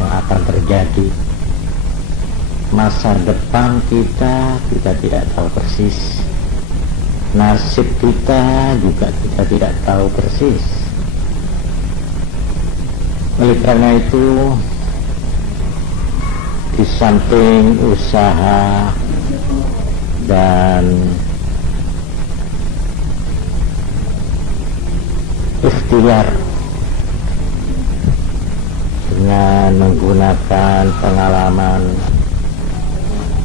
yang akan terjadi. Masa depan kita tidak tahu persis. Nasib kita juga kita tidak tahu persis. Oleh karena itu, di samping usaha dan ikhtiar dengan menggunakan pengalaman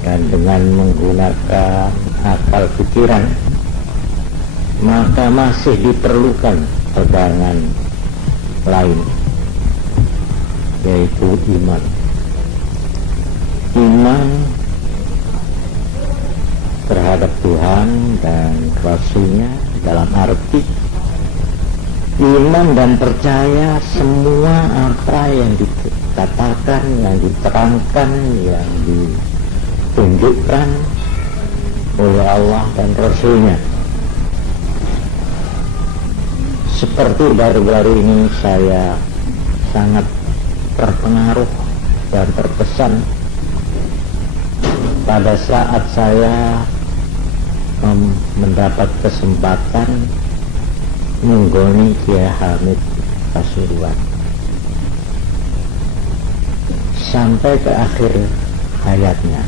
dan dengan menggunakan akal pikiran, maka masih diperlukan pegangan lain, yaitu iman. Iman terhadap Tuhan dan Rasul-Nya, dalam arti iman dan percaya semua apa yang dikatakan, yang diterangkan, yang ditunjukkan oleh Allah dan Rasul-Nya. Seperti baru-baru ini saya sangat terpengaruh dan terkesan pada saat saya mendapat kesempatan menggoni Kiai Hamid Pasuruan sampai ke akhir hayatnya.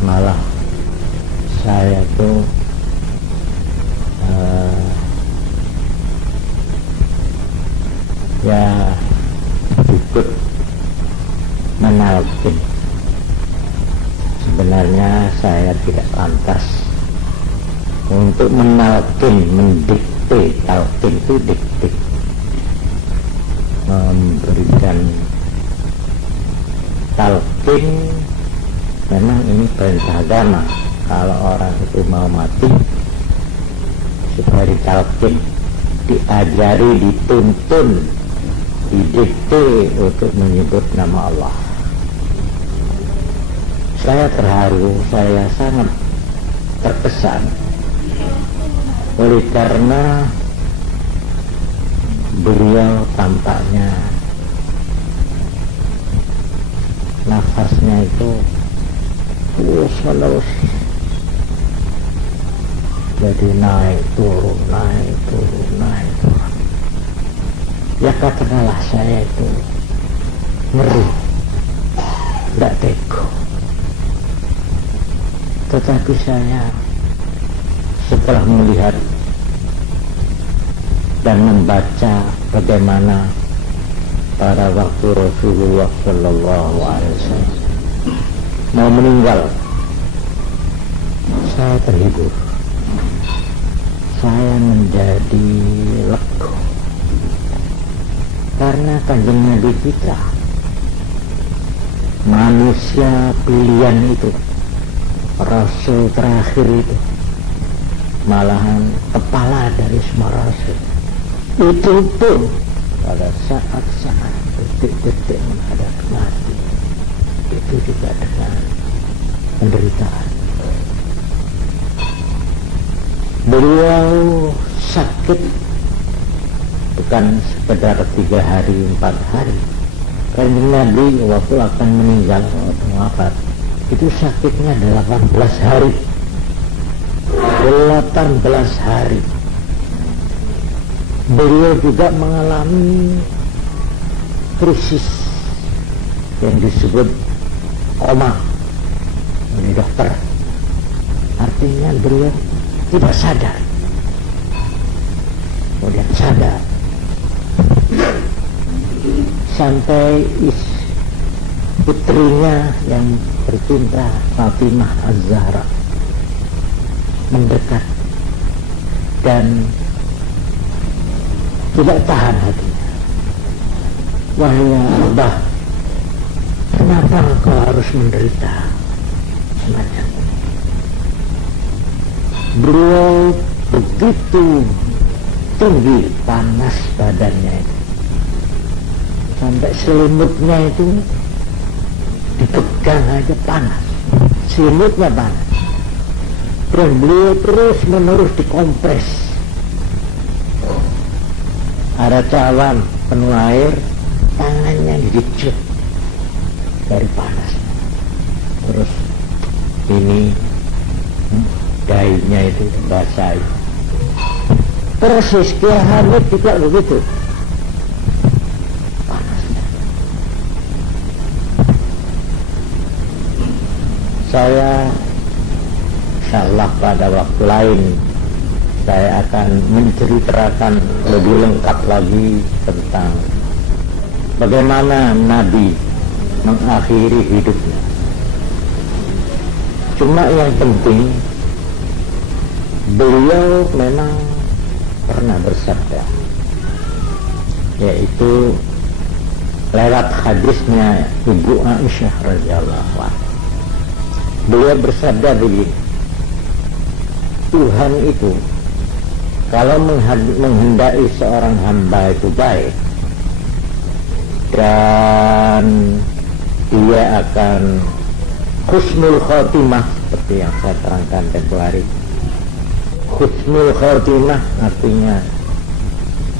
Malah saya tuh ya ikut menalkin. Sebenarnya saya tidak pantas untuk menalkin, mendikte. Talkin itu dikte, memberikan talkin. Memang ini perintah agama. Kalau orang itu mau mati, supaya ditalkin, diajari, dituntun, didikte untuk menyebut nama Allah. Saya terharu, saya sangat terkesan oleh karena beliau tampaknya nafasnya itu terus menerus, jadi naik turun, naik turun, naik turun. Ya katakanlah saya itu ngeri, tidak tega. Tetapi saya setelah melihat dan membaca bagaimana pada waktu Rasulullah Shallallahu Alaihi Wasallam mau meninggal, saya terhibur, saya menjadi lega karena Kanjeng Nabi kita, manusia pilihan itu, Rasul terakhir itu, malahan kepala dari semua Rasul itu pun pada saat-saat detik-detik menghadapi mati itu juga dengan penderitaan. Beliau sakit bukan sekedar 3 hari 4 hari. Kanjeng Nabi waktu akan meninggal, waktu wafat itu sakitnya 18 hari. 18 hari. Beliau juga mengalami krisis yang disebut koma oleh dokter. Artinya beliau tidak sadar, kemudian sadar, sampai putrinya yang tercinta Fatimah Az-Zahra mendekat dan tidak tahan hatinya. Wahai Abah, kenapa kau harus menderita semacam ini? Beliau begitu tinggi panas badannya itu, sampai selimutnya itu dipegang aja panas, selimutnya panas. Dan beliau terus menerus dikompres. Ada cawan penuh air, tangannya dijejet dari panas, terus ini dahinya itu basahi. Persis Kiai Hamid juga begitu panasnya. Saya insyaallah pada waktu lain saya akan menceritakan lebih lengkap lagi tentang bagaimana Nabi mengakhiri hidupnya. Cuma yang penting beliau memang pernah bersabda, yaitu lewat hadisnya Ibu Aisyah radhiyallahu anha. Beliau bersabda begini, Tuhan itu kalau menghendaki seorang hamba itu baik dan dia akan husnul khotimah, seperti yang saya terangkan tempo hari. Husnul khotimah artinya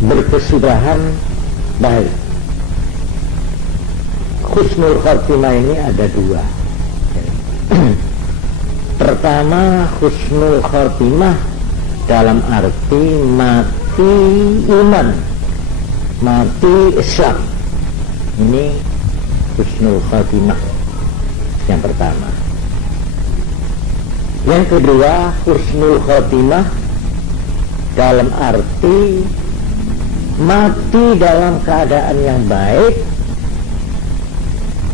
berkesudahan baik. Husnul khotimah ini ada dua. Pertama, husnul khotimah dalam arti mati iman, mati Islam. Ini husnul khotimah yang pertama. Yang kedua, husnul khotimah dalam arti mati dalam keadaan yang baik,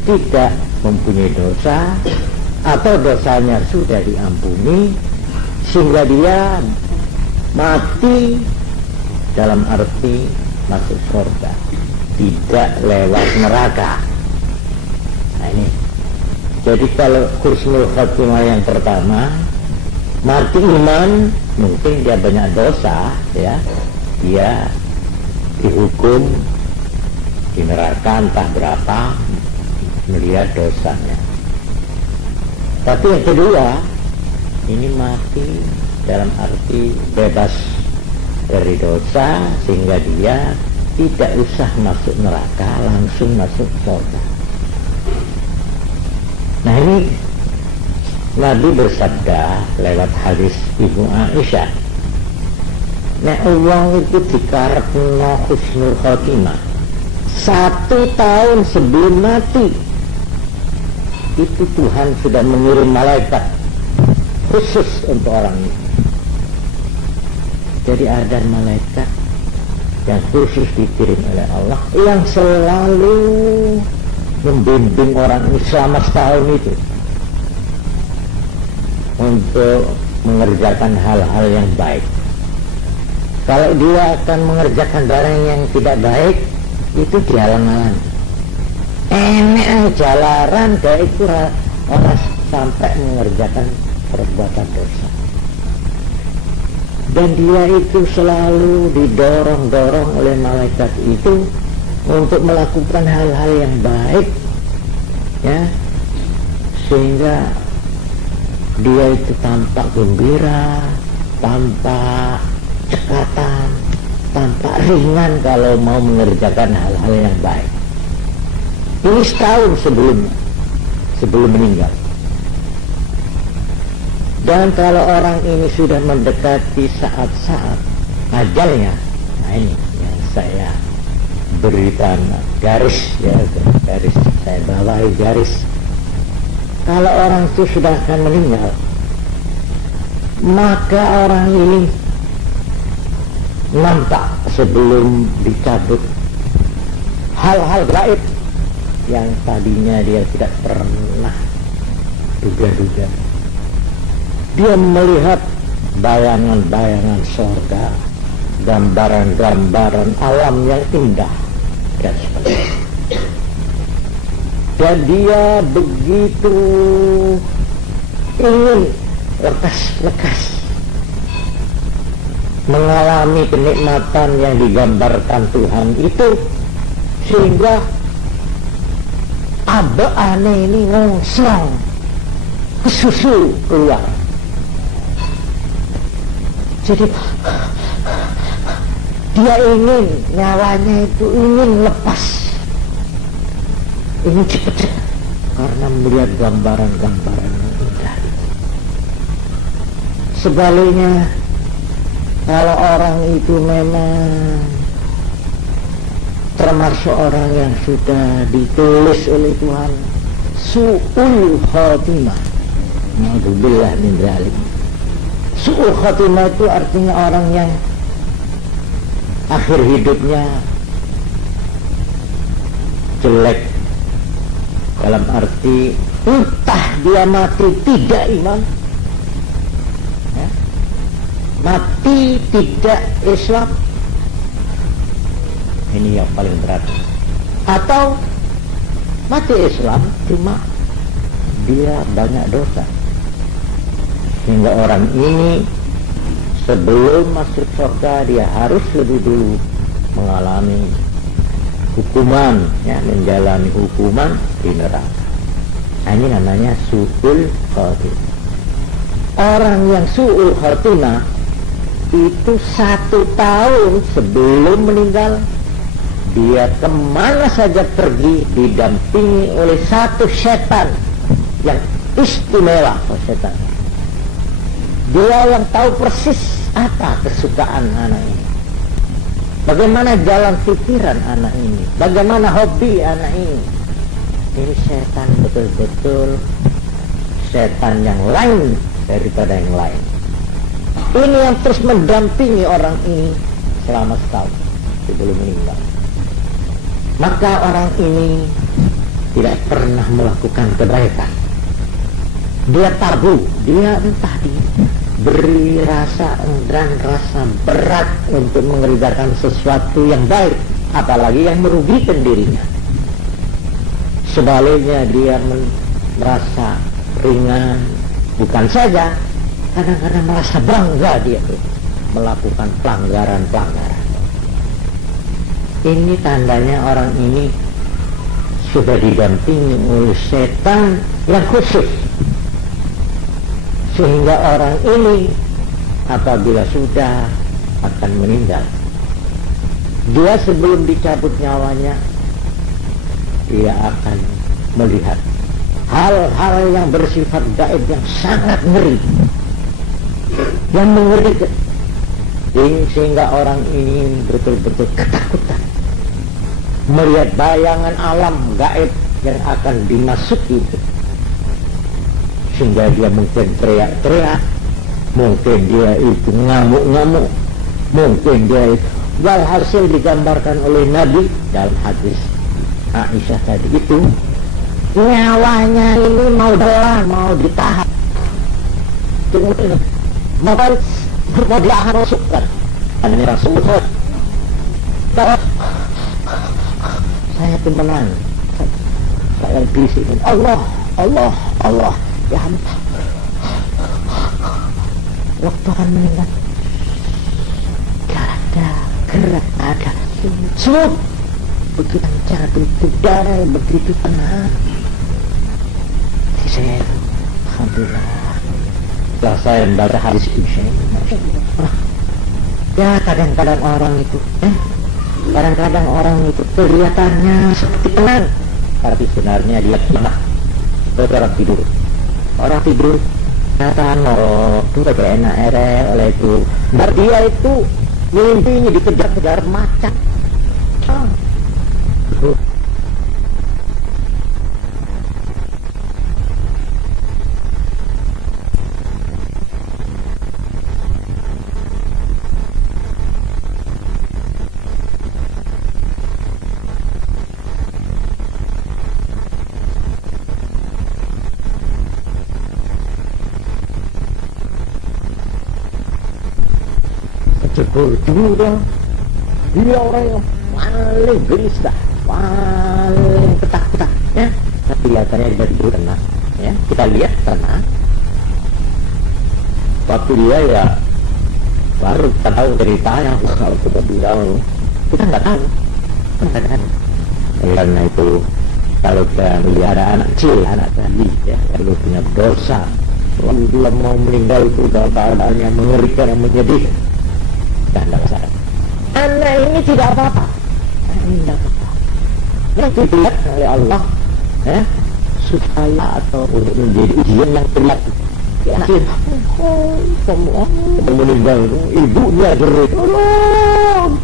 tidak mempunyai dosa atau dosanya sudah diampuni, sehingga dia mati dalam arti masuk surga, tidak lewat neraka. Nah ini, jadi kalau husnul khotimah yang pertama, mati iman, mungkin dia banyak dosa, ya, dia dihukum di neraka entah berapa melihat dosanya. Tapi yang kedua, ini mati dalam arti bebas dari dosa, sehingga dia tidak usah masuk neraka, langsung masuk surga. Nah ini Nabi bersabda lewat hadis Ibu Aisyah, nek uang itu dikarepno husnul khotimah 1 tahun sebelum mati, itu Tuhan sudah mengirim malaikat khusus untuk orang ini. Jadi ada malaikat yang khusus dikirim oleh Allah yang selalu membimbing orang ini selama setahun itu untuk mengerjakan hal-hal yang baik. Kalau dia akan mengerjakan barang yang tidak baik, itu dihalang-halang. Enak jalaran kayak itu orang sampai mengerjakan perbuatan dosa. Dan dia itu selalu didorong-dorong oleh malaikat itu untuk melakukan hal-hal yang baik, ya, sehingga dia itu tampak gembira, tampak cekatan, tampak ringan kalau mau mengerjakan hal-hal yang baik. Ini setahun sebelum meninggal. Dan kalau orang ini sudah mendekati saat-saat ajalnya, nah ini yang saya berikan garis, ya, garis saya bawahi garis. Kalau orang itu sudah akan meninggal, maka orang ini nampak sebelum dicabut hal-hal gaib yang tadinya dia tidak pernah duga-duga. Dia melihat bayangan-bayangan surga, gambaran-gambaran alam yang indah dan sebagainya. Dan dia begitu ingin lekas-lekas mengalami kenikmatan yang digambarkan Tuhan itu, sehingga abe aneh ini ngongsong kesusu keluar. Jadi dia ingin, nyawanya itu ingin lepas ingin cepat karena melihat gambaran-gambaran yang indah. Sebaliknya, kalau orang itu memang termasuk orang yang sudah ditulis oleh Tuhan su'ul khatimah, na'udzubillah min dzalik. Su'ul khatimah itu artinya orang yang akhir hidupnya jelek, dalam arti entah dia mati tidak iman, ya, mati tidak Islam, ini yang paling berat, atau mati Islam cuma dia banyak dosa, sehingga orang ini sebelum masuk surga dia harus lebih dulu mengalami hukuman, ya, menjalani hukuman di neraka. Nah, ini namanya su'ul khatimah. Orang yang su'ul khatimah itu 1 tahun sebelum meninggal, dia kemana saja pergi didampingi oleh satu setan yang istimewa. Setan dia yang tahu persis apa kesukaan anak ini, bagaimana jalan pikiran anak ini, bagaimana hobi anak ini. Ini setan betul-betul setan yang lain daripada yang lain. Ini yang terus mendampingi orang ini selama setahun sebelum meninggal. Maka orang ini tidak pernah melakukan kebaikan. Dia tabu, dia entah diberi rasa enggan, rasa berat untuk mengerjakan sesuatu yang baik, apalagi yang merugikan dirinya. Sebaliknya dia merasa ringan, bukan saja, kadang-kadang merasa bangga dia melakukan pelanggaran-pelanggaran. Ini tandanya orang ini sudah didampingi oleh setan yang khusus, sehingga orang ini apabila sudah akan meninggal, dia sebelum dicabut nyawanya, dia akan melihat hal-hal yang bersifat gaib yang sangat ngeri, yang mengerikan, sehingga orang ini betul-betul ketakutan melihat bayangan alam gaib yang akan dimasuki itu. Sehingga dia mungkin teriak-teriak, mungkin dia itu ngamuk-ngamuk, mungkin dia itu, walhasil digambarkan oleh Nabi dalam hadis Aisyah tadi itu, nyawanya ini mau belah, mau ditahan, mau diaruskan. Dan ini Rasulullah, saya pun menang, saya bisikin Allah, Allah, Allah, ya Allah. Waktu akan meninggal, gak ada gerak, ada smooth, begitu lancar, begitu damai, begitu tenang. Saya, alhamdulillah, setelah saya membaca hadis ini, ya kadang-kadang orang itu, kadang-kadang orang itu kelihatannya seperti tenang, tapi sebenarnya dia lemah. Seperti orang tidur. Orang tidur kata itu kayak enak oleh itu. Dan dia itu mimpinya dikejar-kejar macan. Jebur-jebur dia orang yang paling gelisah, paling ketakutan, ya. Tapi kelihatannya dia tidur tenang, ya. Kita lihat tenang. Waktu dia ya baru kita tahu ceritanya, kalau kita bilang kita nggak tahu, kan. Karena itu kalau kita melihara anak kecil, anak tadi, ya, kalau punya dosa, lalu dia mau meninggal itu dalam keadaan yang mengerikan, yang menyedihkan. Dan tidak sadar. Anak ini tidak apa-apa. Anak ini tidak apa-apa. Yang dilihat oleh Allah supaya atau untuk menjadi ujian yang berat. Yakin, semua meninggal, ibunya jerit, tolong.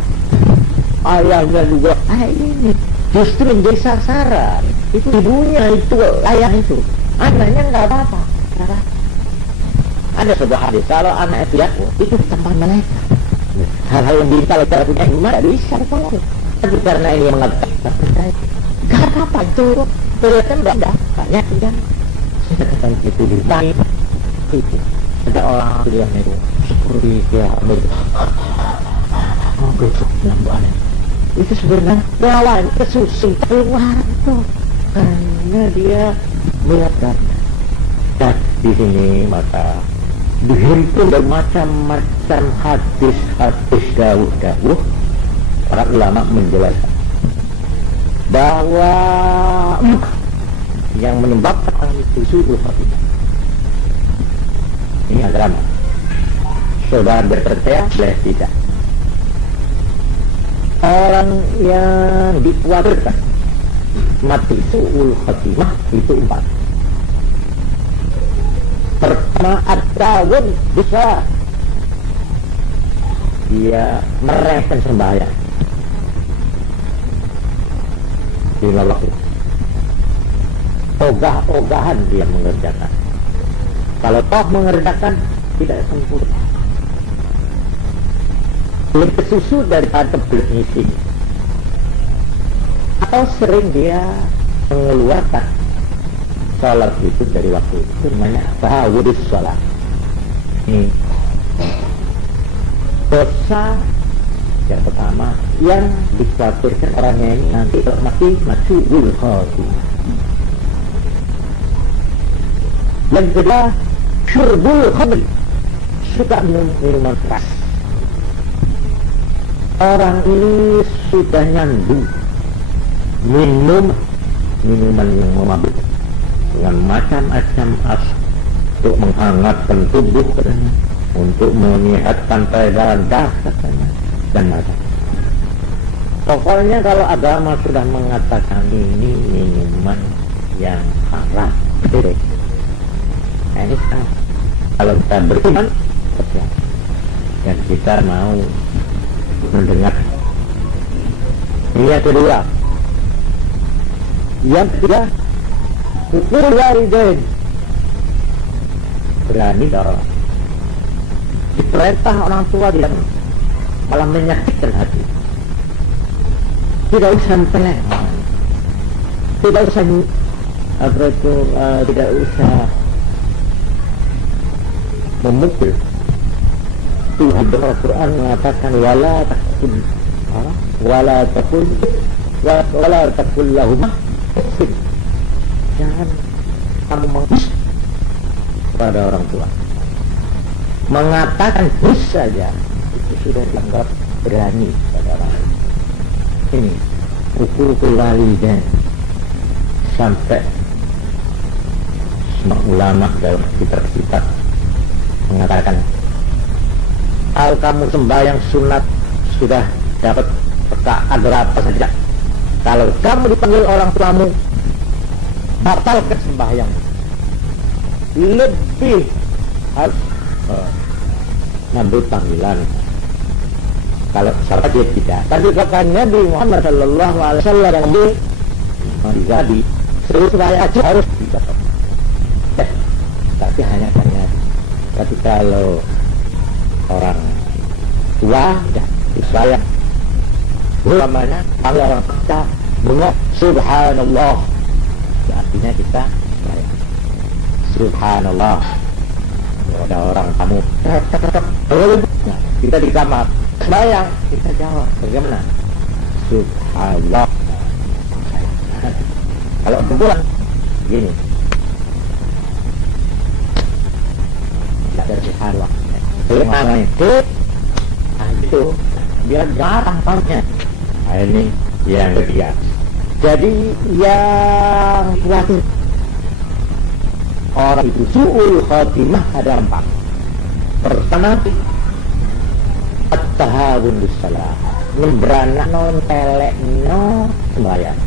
Ayahnya juga, ini justru menjadi sasaran. Itu ibunya, itu ayah itu. Anaknya nggak apa-apa. Ada sebuah hadis, kalau anak itu tanpa malaikat. Hal-hal yang bisa cara punya iman tidak bisa ditolong. Tapi karena ini mengatakan gak apa-apa itu kelihatan banyak kan. Sedangkan itu ditanya itu ada orang yang itu seperti dia besok nambahannya itu sebenarnya lawan kesusun keluar itu karena dia melihat dan di sini maka dihimpun bermacam-macam hadis-hadis dawuh para ulama menjelaskan bahwa yang menyebabkan itu suul khatimah ini agama. Saudara berpercaya boleh tidak? Orang yang dikhawatirkan mati suul khatimah itu 4. Pertama, ad-dawun bisa dia meremehkan sembahyang di waktu ogah-ogahan dia mengerjakan. Kalau toh mengerjakan tidak sempurna, lebih susu daripada berisi, atau sering dia mengeluarkan sholat itu dari waktu itu namanya tahawudus sholat. Ini dosa yang pertama yang dikhawatirkan orangnya ini nanti mati suul khatimah. Yang kedua, syurbul khamr, suka minum minuman keras. Orang ini sudah nyandu minum minuman yang memabuk dengan macam-macam untuk menghangatkan tubuh katanya, untuk menyehatkan peredaran darah katanya, dan macam. Pokoknya kalau agama sudah mengatakan ini minuman yang haram, betul. Nah, ini kalau kita beriman dan kita mau mendengar. Ini yang kedua. Yang ketiga, ukur walidain, berani orang diperintah orang tua tidak malah menyakitkan hati. Tidak usah pelek, tidak usah tidak usah memukul. Tuhan dalam Al-Quran mengatakan wala takul lahumah, jangan kamu menghus pada orang tua. Mengatakan hus saja itu sudah dianggap berani pada orang lain. Ini uqul walidain, sampai semua ulama dalam kitab-kitab mengatakan kalau kamu sembahyang sunat sudah dapat rakaat berapa saja, kalau kamu dipanggil orang tuamu batalkan sembahyang, lebih harus ngambil panggilan. Kalau syarat dia tidak. Tapi kata Nabi Muhammad sallallahu alaihi wasallam yang dijadi seluruh sembahyang haji harus dibatalkan. Tapi hanya tanya. Tapi kalau orang tua ya disayang, namanya panggil orang kita bengok subhanallah, artinya kita sayang subhanallah. Ada orang tamu nah, kita di kamar bayang, kita jawab bagaimana subhanallah. Kalau kumpulan gini tidak ada subhanallah, bagaimana itu itu biar jarang tahunya. Nah, ini yang ketiga. Jadi yang khawatir orang itu su'ul khatimah ada 4. Pertama, at-tahawun bis-shalah, memberanak non telek no sembahyang.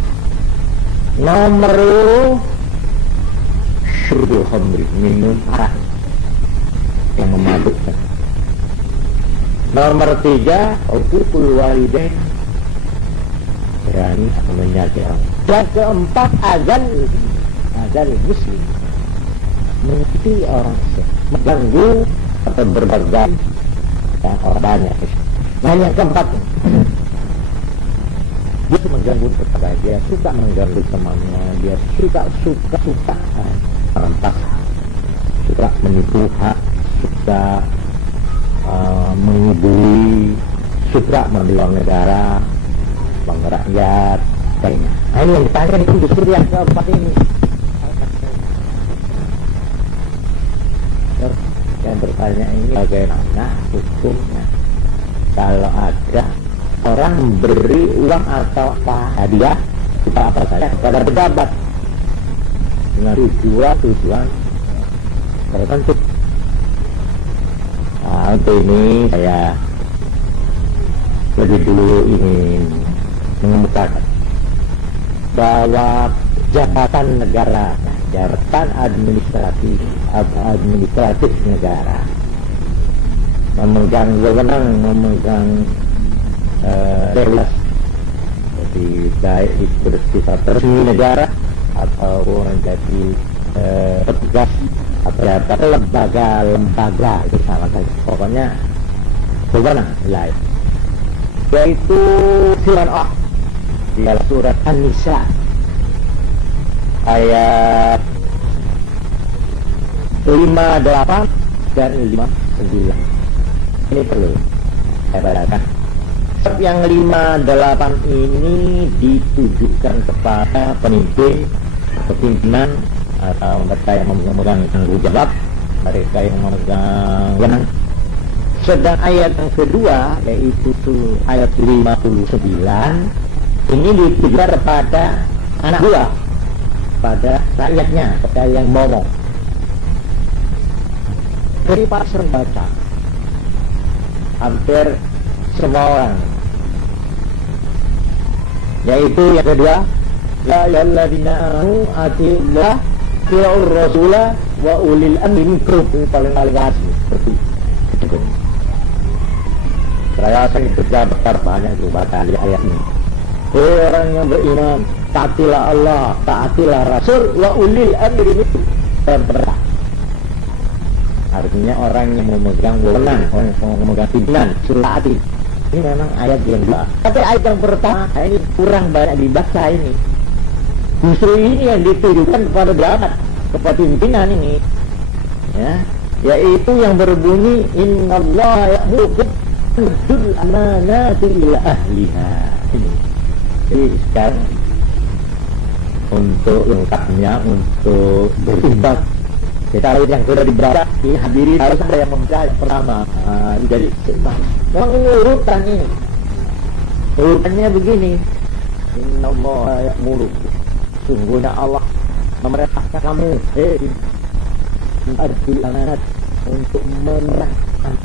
Nomor syurbul khamri, minum arak yang memabukkan. Nomor 3, uququl walidain, berani menyakiti orang. Dan keempat, azal muslim, menyakiti orang, mengganggu atau berbagai yang orang banyak. Nah, yang keempat, dia mengganggu tetangga, dia suka mengganggu temannya, dia suka merampas, suka menipu hak, suka mengibuli, suka membelong negara, bang rakyat, lainnya. Nah, ini yang ditanya itu justru yang keempat ini. Yang bertanya ini bagaimana hukumnya kalau ada orang beri uang atau hadiah kita apa saja kepada pejabat dengan tujuan tertentu. Nah, untuk ini saya lebih dulu ingin mengemukakan bahwa jabatan negara, jabatan administratif negara, memegang wewenang, memegang regulasi, jadi baik itu bersifat resmi negara atau menjadi petugas atau lembaga itu sama saja. Pokoknya wewenang wilayah, yaitu firman Allah di dalam surat An-Nisa ayat 58 dan 59. Ini perlu saya bacakan. Yang 58 ini ditujukan kepada pemimpinan atau mereka yang memegang tanggung jawab, mereka yang memegang wewenang. Sedang ayat yang kedua, yaitu ayat 59, ini ditujukan kepada anak buah, pada rakyatnya, pada yang ngomong. Jadi Pak sering baca, hampir semua orang, yaitu yang kedua, la yalladzina amanu atiullah wa rasulah wa ulil amri minkum. Ini paling asli seperti itu. Saya sering berjabat banyak itu baca ayat ini. Orang yang beriman, taatilah Allah, taatilah Rasul, wa ulil amri minkum, dan perintah. Artinya orang yang memegang wewenang, orang yang memegang pimpinan, suruh taati. Ini memang ayat yang dua. Tapi ayat yang pertama ini kurang banyak dibaca ini. Justru ini yang ditujukan kepada jabat, kepada pimpinan ini, ya, yaitu yang berbunyi innallaha ya'muru bil amanati ila ahliha. Jadi sekarang untuk lengkapnya, untuk berimbang, kita lihat yang sudah dibaca, ini hadirin harus ada yang membaca yang pertama. Jadi memang ini urutan ini, urutannya begini. Innallaha ya'muru, sungguhnya Allah memerintahkan kamu adil amanat, untuk menyerahkan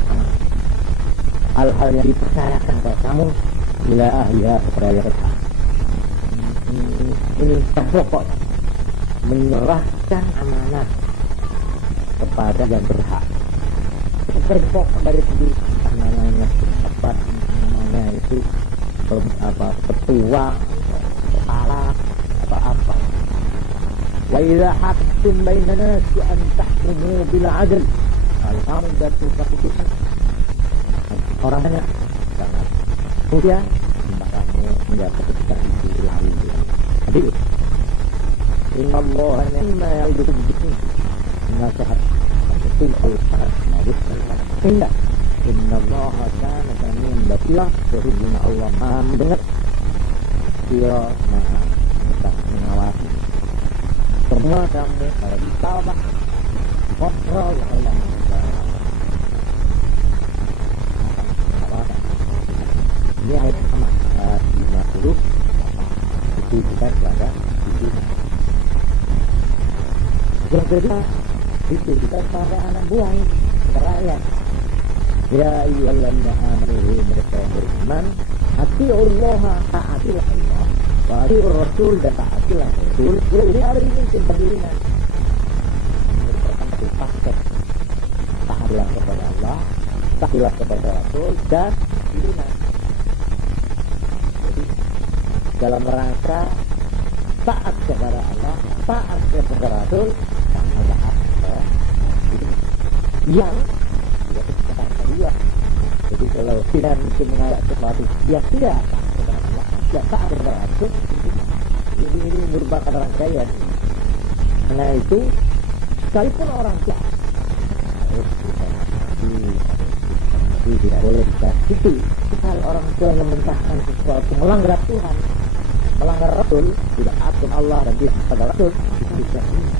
hal-hal yang dipercayakan kepada kamu bila ahliya kepada mereka. Ini pokok, menyerahkan amanat kepada yang berhak. Itu pokok dari segi namanya apa, namanya itu apa, ketua, kepala, apa-apa. Wa idza hakamtum bainan nasi an tahkumu bil 'adl. Kalau kamu jatuh keputusan orang banyak, karena kemudian kamu menjatuh keputusan itu lalu. Jadi innallaha ni'ma ya'idukum bihi nasihat betul al-fath ma'ruf inna innallaha kana samian basira. Sesungguhnya Allah Maha mendengar, Dia Maha mengawasi semua kamu pada ditawabah kontrol Allah. Ini ayat pertama 50 itu kita kepada itu. Yang kedua itu kita pada anak buah, rakyat. Ya ayyuhalladzina amanu, mereka yang beriman, atiullaha, taatilah Allah, wa atiur rasul, dan taat istilah Rasul ini hari ini pendirian merupakan satu paket taatlah kepada Allah, taatlah kepada Rasul dan pendirian. Jadi dalam rangka taat kepada Allah, taat kepada Rasul, sama taat yang juga kesepakatan kedua. Jadi kalau tidak mungkin mengajak sesuatu yang tidak taat kepada Allah, tidak taat kepada Rasul, ini merupakan rangkaian. Karena itu sekalipun orang tua harus tidak boleh dikasih. Kalau orang tua yang mentahkan sesuatu melanggar Tuhan, melanggar Rasul, tidak atur Allah dan tidak kepada Rasul, itu bisa ini.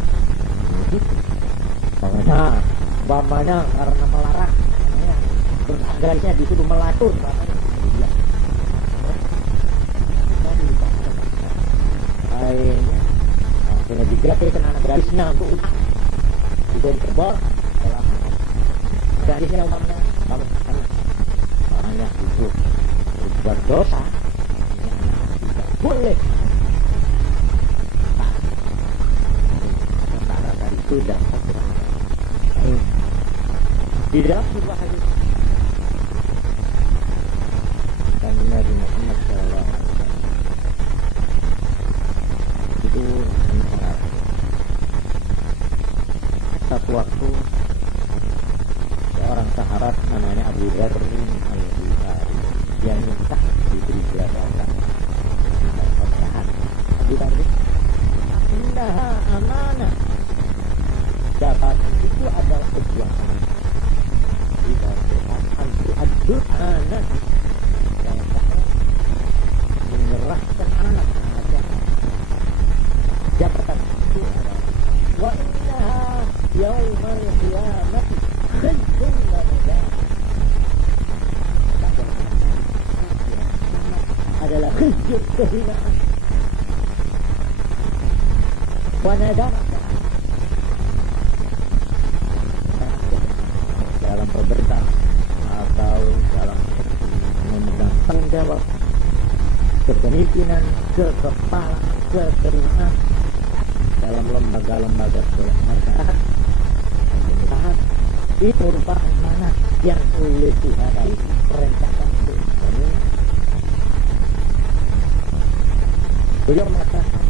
Bapaknya karena melarang, garisnya disuruh melatur, bapaknya tidak. Akhirnya digratiskan anak garisnya untuk utang, juga diterbor, setelah garisnya umpamanya, kamu makanya itu berbuat dosa, tidak boleh. Antara dari itu dan di dalam sebuah hadis Nabi Muhammad SAW itu satu waktu seorang sahabat namanya Abu Dzar al-Ghifari dia minta diberi jabatan pernikahan. Abu Dzar innaha amanah, jabatan itu adalah perjuangan. Adul anak yang menyerahkan anak saja. Jabatan itu adalah wa innaha yaumal qiyamati khayrun lana. Adalah khizr kehinaan wa nadamah dalam pemerintahan atau dalam memegang tanggung jawab kepemimpinan, kekepalaan, keterima dalam lembaga-lembaga kewargaan pemerintahan itu merupakan mana yang oleh Tuhan perintahkan untuk kami. Beliau mengatakan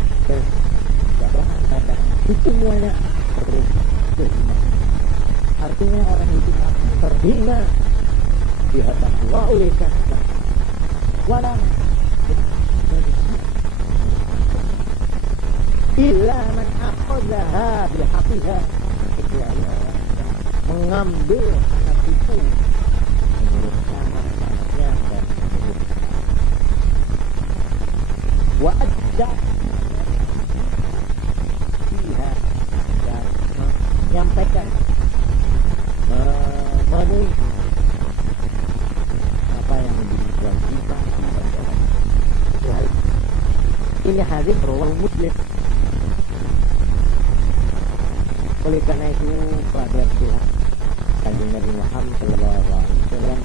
jabatan itu semuanya perlu terima. Artinya orang itu akan terhina di hadapan Allah oleh karena walau illa man akhadha bihaqiha, mengambil anak itu menurut sanatnya dan wa adda fiha dan menyampaikan memenuhi apa yang menjadi kewajiban. Ini hadis riwayat Muslim. Oleh karena itu pada Tuhan Kanjeng Nabi Muhammad sallallahu alaihi wasallam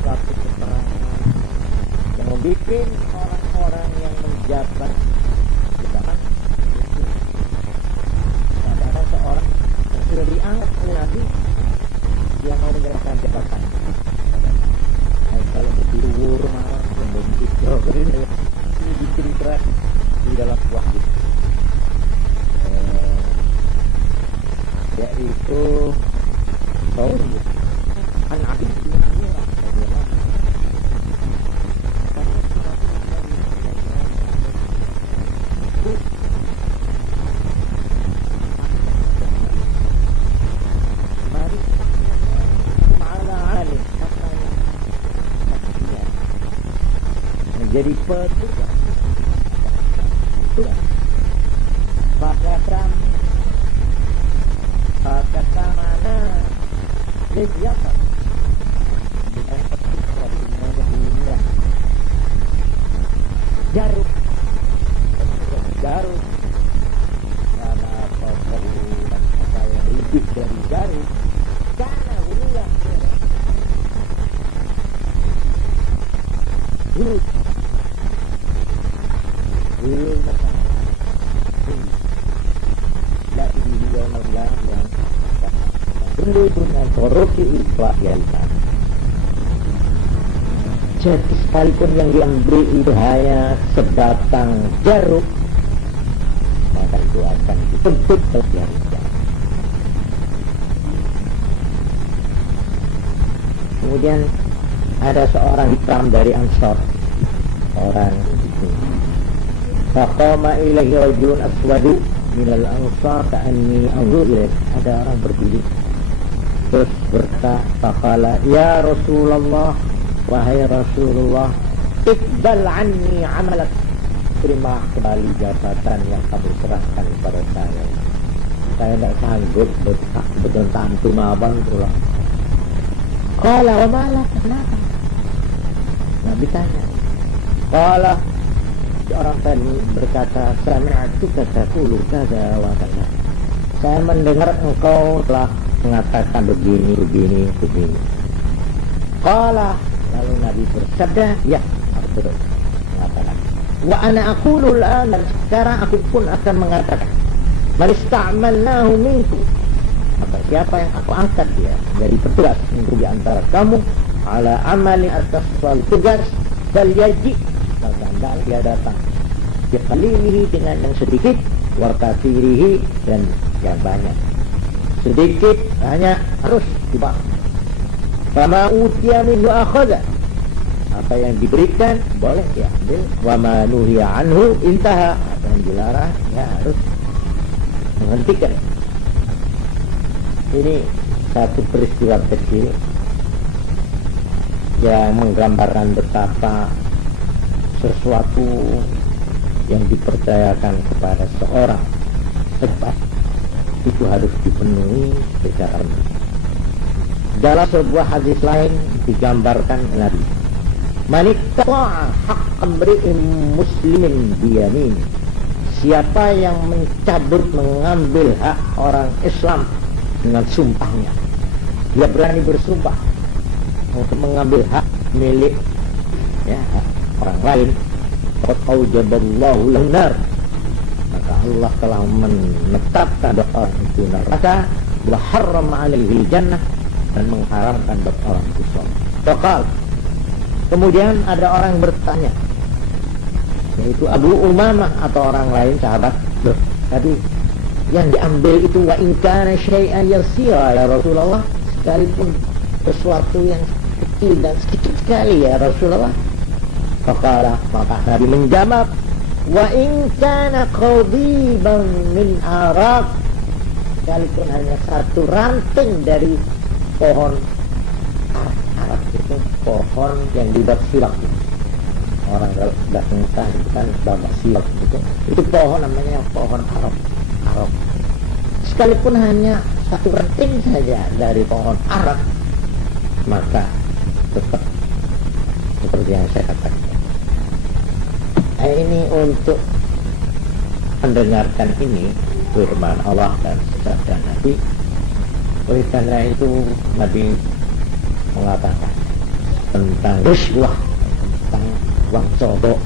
suatu keterangan yang membuat orang-orang yang menjabat jabatan itu ada seorang yang sudah diangkat oleh Nabi yang mau menjalankan jabatan. Kalau bertidur marah membentuk ini diceritakan di dalam wahyu. Yaitu Saul an Abi bin Hurairah menjadi petugas kata mana siapa Jaruk karena perbuatan apa yang lebih dari Jaruk karena ulang dulu ini yang dulu dengan korupsi ikhlas yang jadi sekalipun yang diambil itu hanya sebatang jeruk, maka itu akan dituntut berjari-jari. Kemudian ada seorang hitam dari Ansor, orang itu. Faqama ilaihi rajulun aswadu minal ansar ka'anni anzur ilaih. Ada orang berdiri terus berkata, faqala ya Rasulullah, wahai Rasulullah, iqbal anni amalak, terima kembali jabatan yang kamu serahkan kepada saya. Saya tidak sanggup bertentang tumaban pulang. Qala wa malah, kenapa? Nabi tanya. Qala, orang tadi berkata, sami'tuka taqulu kadza wa kadza. Saya mendengar engkau telah mengatakan begini. Qala, lalu Nabi bersabda, ya, aku terus mengatakan. Wa ana aqulu al-an, sekarang aku pun akan mengatakan. Man ista'malnahu minkum, maka siapa yang aku angkat dia dari petugas untuk diantara kamu ala amali atas suatu tugas, bal yaji, maka hendaklah dia datang biqalilihi dengan yang sedikit, wa katsirihi dan yang banyak. Sedikit hanya harus dibawa. Fama utiya minhu akhadha, apa yang diberikan boleh diambil. Wa ma nuhiya anhu intaha, apa yang dilarang ya harus menghentikan. Ini satu peristiwa kecil yang menggambarkan betapa sesuatu yang dipercayakan kepada seorang sebab itu harus dipenuhi secara benar. Dalam sebuah hadis lain digambarkan Nabi, man iqta'a haqqan mri'in muslimin biyamin, siapa yang mencabut mengambil hak orang Islam dengan sumpahnya, dia berani bersumpah untuk mengambil hak milik ya, hak orang lain, qad aujaballahu lahu-nar, maka Allah telah menetapkan buat orang itu neraka, wa harrama 'alaihi jannah, dan mengharamkan buat orang itu surga. Faqal, kemudian ada orang bertanya, yaitu Abu Umamah atau orang lain sahabat, tadi yang diambil itu wa in kana syai'an yasira ya Rasulullah, sekalipun sesuatu yang kecil dan sedikit sekali ya Rasulullah. Faqala, maka Nabi menjawab, wa in kana qadiban min araq, sekalipun hanya satu ranting dari pohon Arab itu pohon yang dibuat silak. Orang kalau sudah nikah itu kan bawa silak itu pohon namanya pohon Arab. Sekalipun hanya satu ranting saja dari pohon Arab, maka tetap seperti yang saya katakan. Ini untuk mendengarkan ini firman Allah dan sabda Nabi. Oleh karena itu Nabi mengatakan tentang riswah, tentang uang sodok,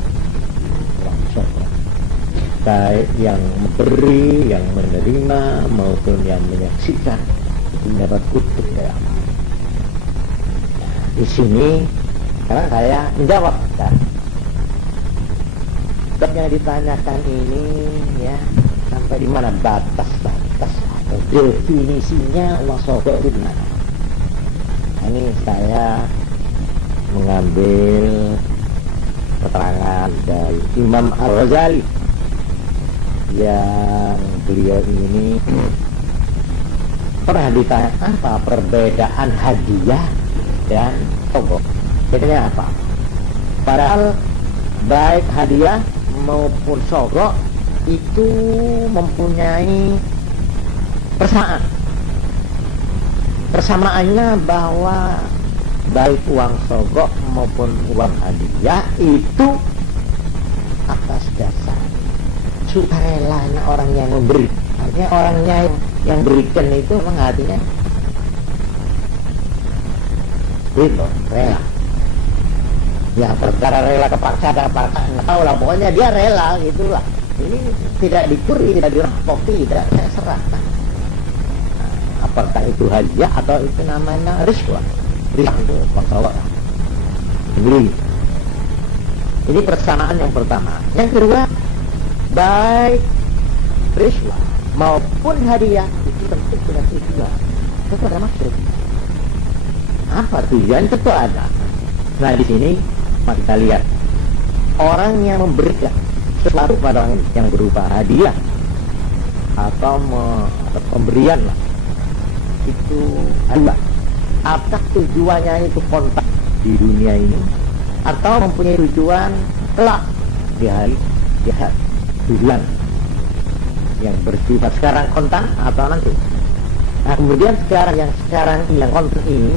baik yang memberi, yang menerima maupun yang menyaksikan itu mendapat kutuk ya. Di sini sekarang saya menjawab kan. Yang ditanyakan ini ya, sampai di mana batas-batas atau definisinya uang sodok itu di mana? Ini saya mengambil keterangan dari Imam Al-Ghazali, yang beliau ini pernah ditanya apa perbedaan hadiah dan sodok, bedanya apa? Padahal baik hadiah maupun sodok itu mempunyai persamaan. Persamaannya bahwa baik uang sodok maupun uang hadiah itu atas dasar sukarelanya orang yang memberi. Artinya orangnya yang berikan itu memang hatinya itu rela. Ya perkara rela kepaksa ada paksa, nggak tahu lah, pokoknya dia rela gitulah. Ini tidak dicuri, tidak dirampok, tidak, saya serahkan. Nah, apakah itu hadiah atau itu namanya riswah? Riswah itu masalah. Beli. Ini persamaan yang pertama. Yang kedua, baik riswah maupun hadiah itu tentu punya tujuan. Itu ada maksud. Apa tujuan? Tentu ada. Nah di sini mari kita lihat orang yang memberikan sesuatu pada orang yang berupa hadiah atau pemberian lah, itu ada. Apakah tujuannya itu kontak di dunia ini atau mempunyai tujuan kelak di hari tujuan yang bersifat sekarang kontak atau nanti. Nah kemudian sekarang yang kontak ini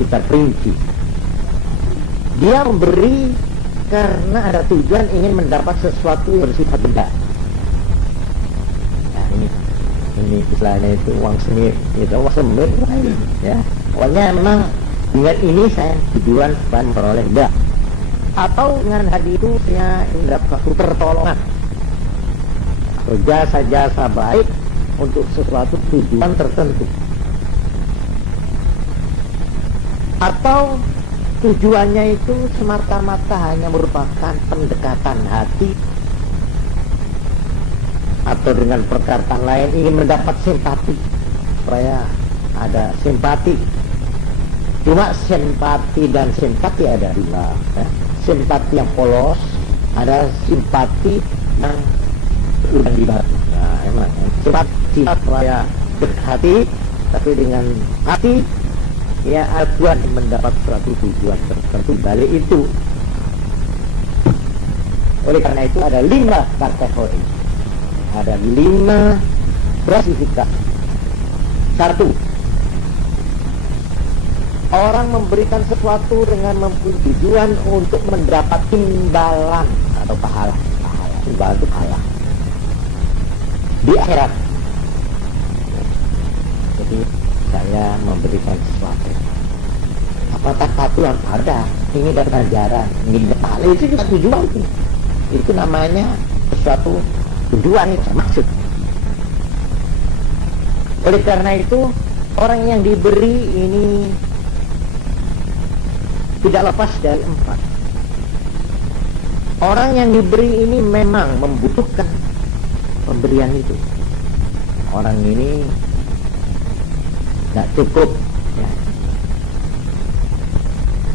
kita perinci. Dia memberi karena ada tujuan ingin mendapat sesuatu yang bersifat benda. Nah ini istilahnya itu uang semir, itu uang semir lain, ya. Pokoknya memang dengan ini saya tujuan supaya memperoleh benda. Atau dengan hadiah itu saya mendapat suatu pertolongan atau jasa-jasa baik untuk sesuatu tujuan tertentu. Atau tujuannya itu semata-mata hanya merupakan pendekatan hati, atau dengan perkataan lain ingin mendapat simpati, supaya ada simpati. Cuma simpati dan simpati ada dua, ya. Simpati yang polos, ada simpati yang udah di batu. Nah emang simpati supaya berhati, tapi dengan hati ya tujuan mendapat suatu tujuan tertentu balik itu. Oleh karena itu ada 5 kategori, ada 5 klasifikasi. 1, orang memberikan sesuatu dengan mempunyai tujuan untuk mendapat imbalan atau pahala. Imbalan itu pahala di akhirat. Jadi saya memberikan sesuatu, apakah patuhan ada, ini dapat ganjaran, ini pahala, itu juga tujuan. Itu namanya sesuatu tujuan, itu maksud. Oleh karena itu orang yang diberi ini tidak lepas dari 4. Orang yang diberi ini memang membutuhkan pemberian itu. Orang ini tidak cukup, ya.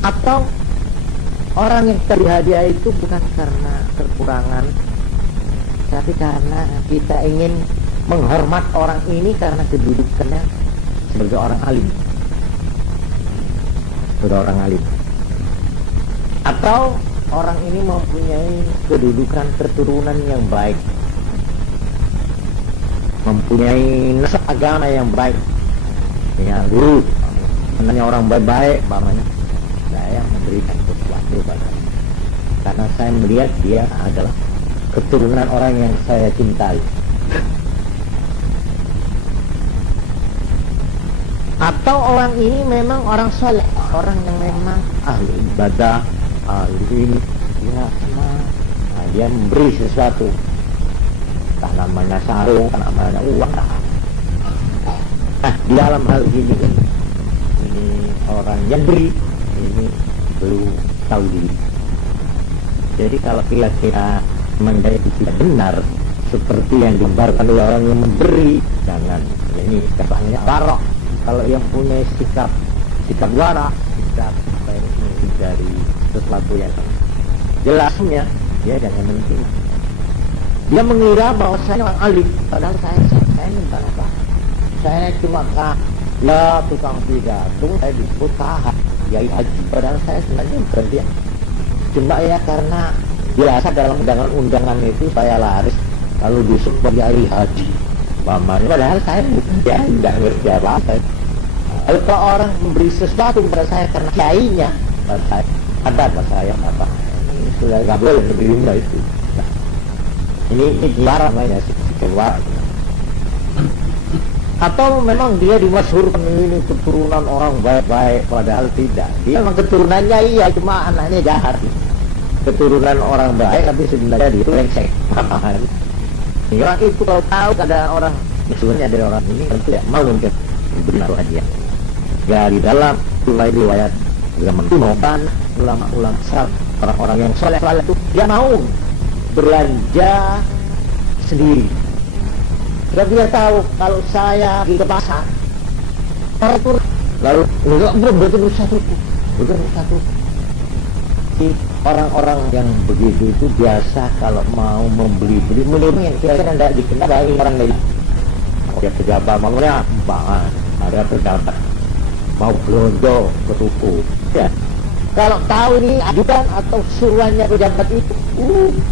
Atau orang yang diberi hadiah itu bukan karena kekurangan, tapi karena kita ingin menghormat orang ini karena kedudukannya sebagai orang alim, atau orang ini mempunyai kedudukan keturunan yang baik, mempunyai nasab agama yang baik, ya guru, menanya orang baik-baik, pamannya. Saya memberikan sesuatu padanya karena saya melihat dia adalah keturunan orang yang saya cintai. Atau orang ini memang orang soleh, orang yang memang ahli ibadah, ahli ini, ya, nah, dia memberi sesuatu, tak namanya sarung, tak namanya uang. Nah, di dalam hal ini orang yang beri ini belum tahu diri. Jadi kalau kira-kira menjadi tidak benar seperti yang digambarkan oleh orang yang memberi, jangan. Ini katanya warok. Kalau yang punya sikap warok, sikap dari sesuatu yang jelasnya, dia jangan menting. Dia mengira bahwa saya orang alim, padahal saya minta apa? Saya cuma tukang pidato, saya disebut kahat, kiai haji, padahal saya sebenarnya bukan dia. Cuma ya karena biasa dalam undangan itu saya laris kalau disebut kiai haji, pamannya, padahal saya bukan dia, tidak ngerti apa-apa. Kalau orang memberi sesuatu kepada saya karena kiainya, saya ada apa saya apa? Ini sudah nggak boleh menerima itu. Nah, ini jiwara namanya, jiwara. Atau memang dia dimasyhurkan ini keturunan orang baik-baik, padahal tidak. Dia memang keturunannya iya, cuma anaknya jahat. Keturunan orang baik tapi sebenarnya dia itu brengsek. Orang itu kalau tahu ada orang sebenarnya dari orang ini kan tidak mau mungkin benar aja. Dari dalam mulai riwayat zaman kuno kan ulama-ulama salaf, orang-orang yang soleh itu dia mau belanja sendiri. Sebab dia tahu kalau saya pergi ke pasar, lalu belum betul satu. Orang-orang yang begitu itu biasa kalau mau membeli-beli menurut yang kira-kira tidak dikenal dari orang lain. Ada pejabat maunya banget, ada pejabat mau belanja ke toko. Ya. Kalau tahu ini ajudan atau suruhannya pejabat itu,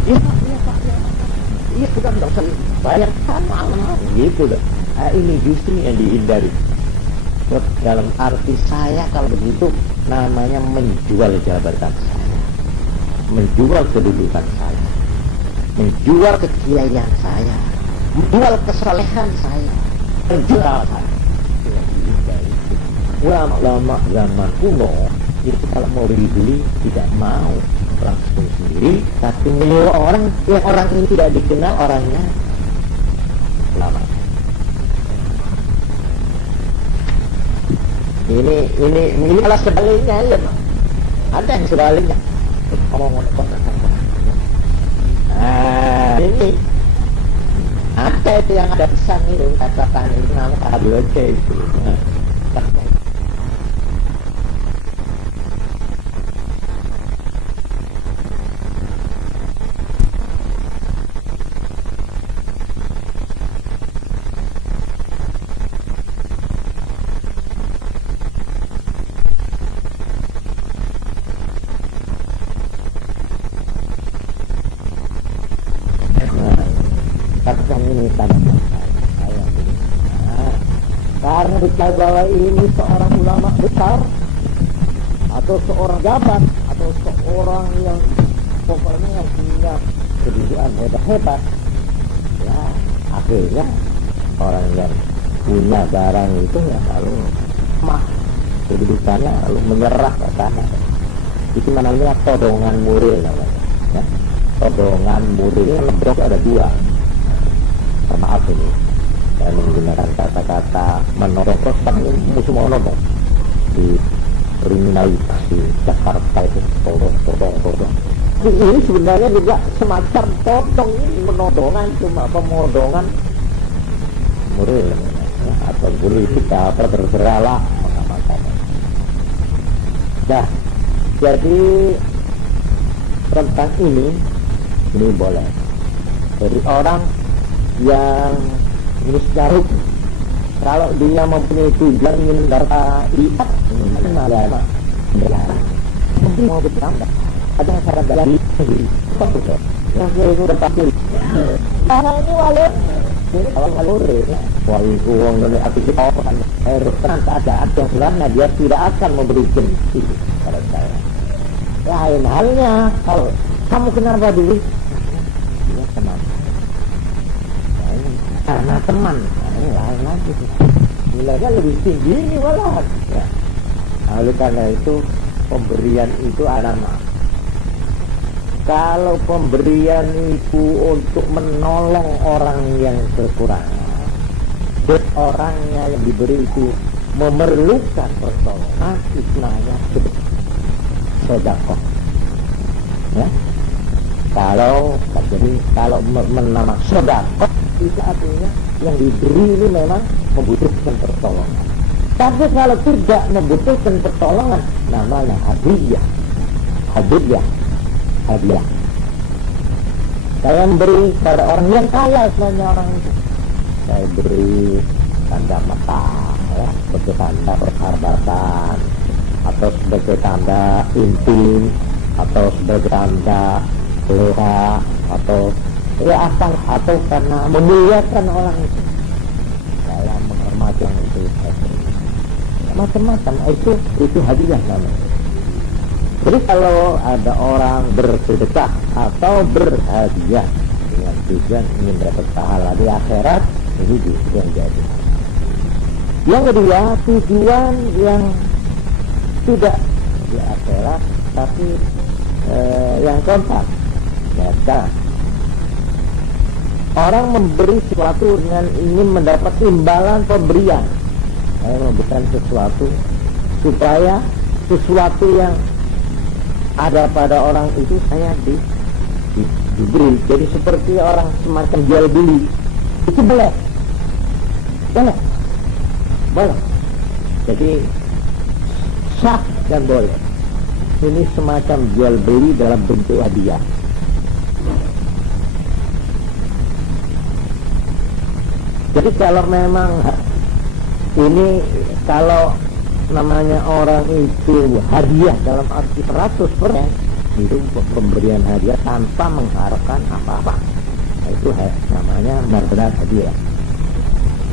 iya Pak, iya sudah tidak usah bayar sama gitu loh. Ini justru yang dihindari. Dalam arti saya kalau begitu namanya menjual jabatan saya, menjual kedudukan saya, menjual kekiaian saya, menjual kesolehan saya, menjual saya. Ulama-ulama zaman kuno itu kalau mau beli tidak mau langsung sendiri, tapi menyuruh orang yang orang ini tidak dikenal orangnya ulama. Ini malah sebaliknya ya, ada yang sebaliknya. Ini apa itu yang ada pesan itu katakan itu nama KBOC itu. Karena diketahui bahwa ini seorang ulama besar atau seorang jabat atau seorang yang pokoknya yang punya kedudukan hebat-hebat, ya akhirnya orang yang punya barang itu ya lalu lemah kedudukannya, lalu menyerah ke sana. Itu namanya todongan muril namanya. Ya. Todongan muril lembrok ada dua. Maaf ini saya menggunakan kata-kata menodong, musuh menodong di kriminalitas di Jakarta itu todong. Ini sebenarnya juga semacam todong, ini menodongan cuma pemodongan muril ya, atau politika atau terserahlah mengatakan. Nah, jadi tentang ini boleh dari orang yang ini secara hukum, kalau dia mempunyai tujuan ingin darah lipat, mungkin mau bertambah, ada syarat dalam diri, yang itu udah pasti. Karena ini walur, itu uang dari aktivitas orang, terang keadaan yang sebenarnya dia tidak akan memberikan itu pada saya. Lain halnya, kalau kamu kenapa dulu? Dia kenapa? Karena teman, ini lain lagi, nilainya lebih tinggi ini malah. Ya. Oleh karena itu pemberian itu anak. Kalau pemberian itu untuk menolong orang yang kekurangan, dan orangnya yang diberi itu memerlukan pertolongan, itu namanya sedekah. Ya. Kalau menama sedekah itu artinya yang diberi ini memang membutuhkan pertolongan. Tapi kalau tidak membutuhkan pertolongan, namanya hadiah. Saya memberi pada orang yang kaya, sebenarnya orang itu saya beri tanda mata, ya, sebagai tanda persahabatan, atau sebagai tanda intim, atau sebagai tanda selera, atau ya apa, atau karena memuliakan orang itu. Saya menghormati orang itu, macam-macam itu hadiah namanya. Jadi kalau ada orang bersedekah atau berhadiah dengan tujuan ingin dapat pahala di akhirat, ini justru yang jadi. Yang kedua, tujuan yang tidak di akhirat tapi yang keempat, ya, orang memberi sesuatu dengan ingin mendapat imbalan pemberian. Saya memberikan sesuatu supaya sesuatu yang ada pada orang itu saya diberi. Jadi seperti orang semacam jual beli, itu boleh. Jadi sah dan boleh. Ini semacam jual beli dalam bentuk hadiah. Jadi kalau memang ini, kalau namanya orang itu hadiah dalam arti 100%, itu pemberian hadiah tanpa mengharapkan apa-apa, itu namanya benar-benar hadiah,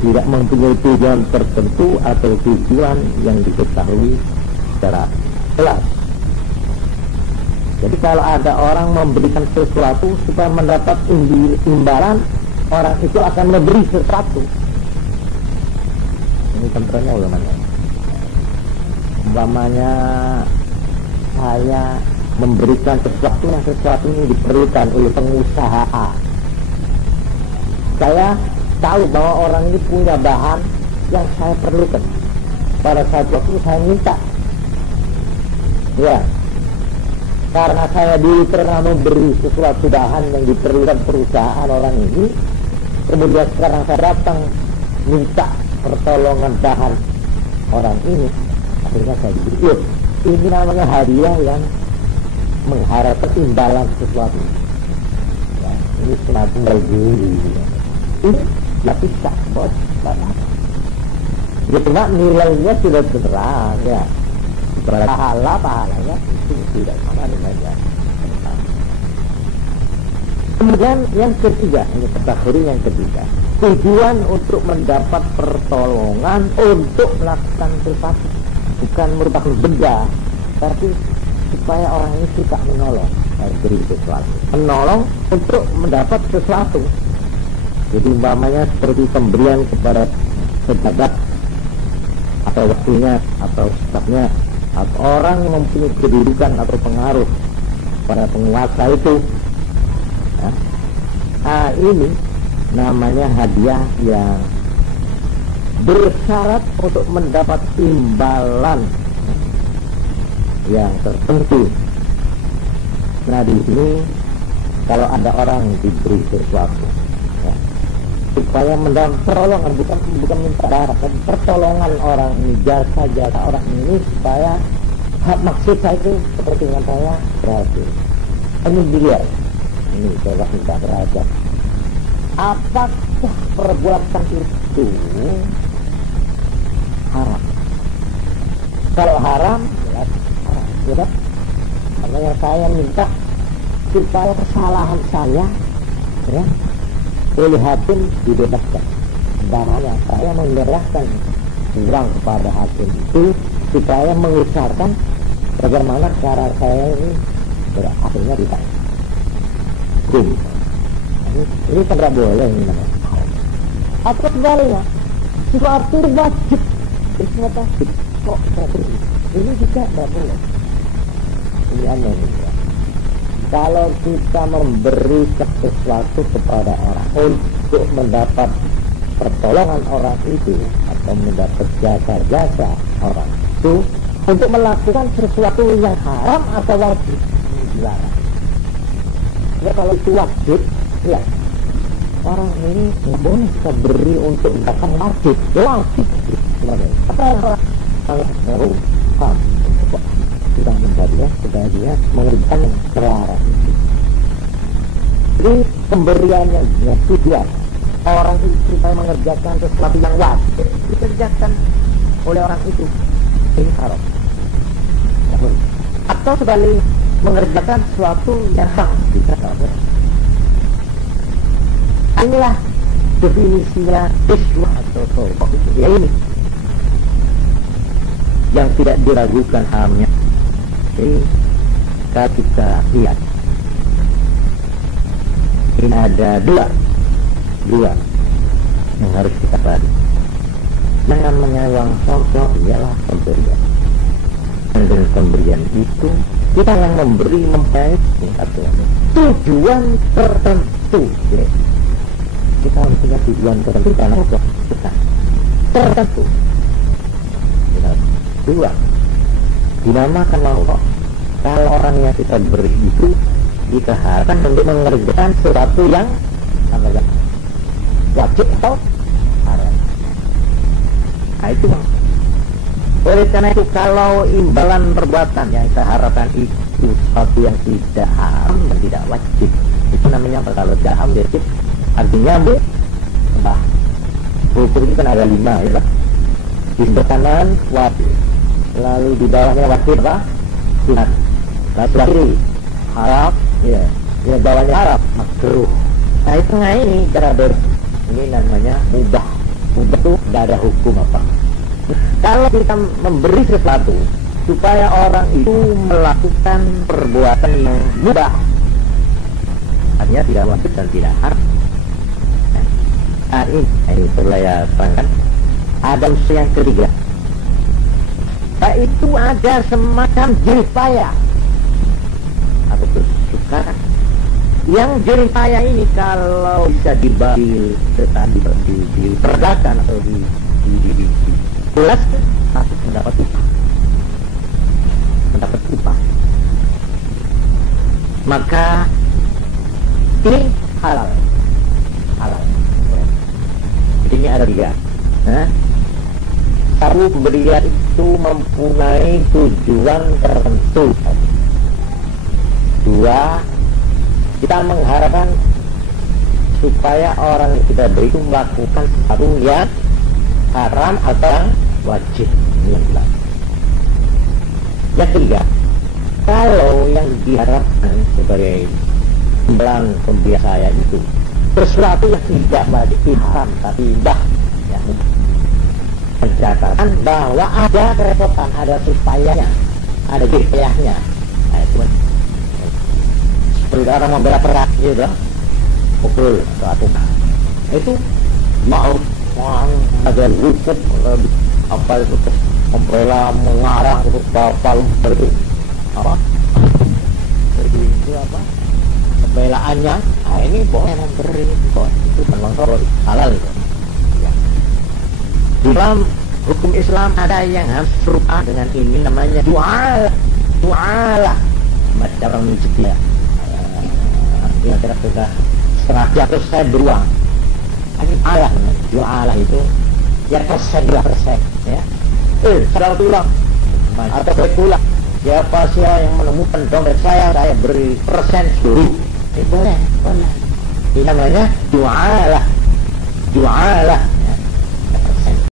tidak mempunyai tujuan tertentu atau tujuan yang diketahui secara jelas. Jadi kalau ada orang memberikan sesuatu supaya mendapat imbalan, orang itu akan memberi sesuatu. Ini contohnya umpamanya saya memberikan sesuatu yang sesuatu ini diperlukan oleh pengusaha A. Saya tahu bahwa orang ini punya bahan yang saya perlukan. Pada saat waktu saya minta, ya, karena saya dulu pernah memberi sesuatu bahan yang diperlukan perusahaan orang ini, kemudian sekarang saya datang minta pertolongan bahan orang ini, akhirnya saya diberi. Ini namanya hadiah yang mengharapkan imbalan sesuatu. Ya, ini semacam berguru. Ini tidak bisa, bos. Cuma nilainya sudah beneran, ya. Pahalanya itu tidak sama dengan yang. Kemudian yang ketiga, ini kategori yang ketiga, tujuan untuk mendapat pertolongan untuk melakukan sesuatu, bukan merupakan benda, tapi supaya orang ini suka menolong, beri sesuatu, menolong untuk mendapat sesuatu. Jadi umpamanya seperti pemberian kepada pejabat atau waktunya atau stafnya atau orang yang mempunyai kedudukan atau pengaruh pada penguasa itu. Nah, ini namanya hadiah yang bersyarat untuk mendapat imbalan yang tertentu. Nah, di sini kalau ada orang diberi sesuatu, ya, supaya mendapat pertolongan, bukan minta darah, tapi pertolongan orang ini, jasa orang ini, supaya maksud saya itu seperti yang saya berhasil. Ini dilihat, ini coba minta derajat. Apakah perbuatan itu haram? Kalau haram, jelas haram. Ya, karena yang saya minta supaya kesalahan saya, ya, oleh hakim dibebaskan. Darahnya saya menyerahkan uang kepada hakim itu supaya mengusahakan bagaimana cara saya ini berakhirnya ditanya. Ini tidak boleh ini namanya. Atau sebaliknya, sesuatu wajib, ternyata kok ini juga tidak boleh. Ini aneh ya. Kalau kita memberi sesuatu kepada orang untuk mendapat pertolongan orang itu atau mendapat jasa-jasa orang itu untuk melakukan sesuatu yang haram atau wajib, dilarang. Ya, kalau itu wajib, ya, orang ini nggak boleh kita beri untuk mendapatkan wajib. Wajib. Apa yang orang tahu? Sudah dia mengerjakan yang terlarang. Jadi pemberiannya ya tujuan orang itu supaya mengerjakan sesuatu yang wajib dikerjakan oleh orang itu, ini haram. Atau sebaliknya mengerjakan sesuatu yang haram, bisa haram. Inilah definisinya iswa atau sohbah. Ya ini yang tidak diragukan haramnya. Jadi kita lihat ini ada dua yang harus kita pelajari. Yang namanya uang pokok ialah pemberian. Dan dengan pemberian itu kita yang memberi mempunyai tujuan tertentu. Ya. Kita punya tujuan tertentu karena pokok kita tertentu. Dua, dinamakan pokok. Kalau orang yang kita beri itu diharapkan untuk mengerjakan sesuatu yang wajib atau haram. Nah itu. Oleh karena itu kalau imbalan perbuatan yang kita harapkan itu sesuatu yang tidak haram dan tidak wajib, itu namanya apa? Kalau tidak haram wajib, artinya bah. Hukum itu kan ada 5 ya. Di sebelah kanan wajib, lalu di bawahnya wajib apa? Sunat. Lalu sebelah kiri haram, ya, ya bawahnya haram, makruh. Nah itu ini cara ini namanya mubah. Mubah itu tidak ada hukum apa. Kalau kita memberi sesuatu supaya orang itu melakukan perbuatan yang mubah, artinya tidak wajib dan tidak haram. Nah ini perlu ya terangkan. Ada unsur yang ketiga, yaitu ada semacam jerih payah atau kesukaran. Yang jerih payah ini kalau bisa dibagi diperdakan atau jelas masuk mendapat upah, maka ini halal. Ini ada 3. Satu, pemberian itu mempunyai tujuan tertentu. 2, kita mengharapkan supaya orang yang kita beri itu melakukan sesuatu yang haram atau yang wajib. Yang 3, kalau yang diharapkan sebagai imbalan pemberian saya itu sesuatu yang tidak wajib, haram tapi dah ya, mencatatkan bahwa ada kerepotan, ada supayanya, ada jihayahnya. Nah itu seperti orang membela perang gitu, pukul atau itu mau ada hukum apa itu membela mengarah untuk kapal itu apa itu apa pembelaannya. Nah ini boleh memberi kok, itu memang halal itu. Ya. Di dalam hukum Islam ada yang harus serupa dengan ini, namanya du'alah macam orang mencetia yang kira-kira setengah jatuh saya beruang. Ini du'alah itu ya persen ya. Saudara tulang atau berpulang, siapa yang menemukan dompet saya beri persen 10. Boleh. Ini namanya du'alah.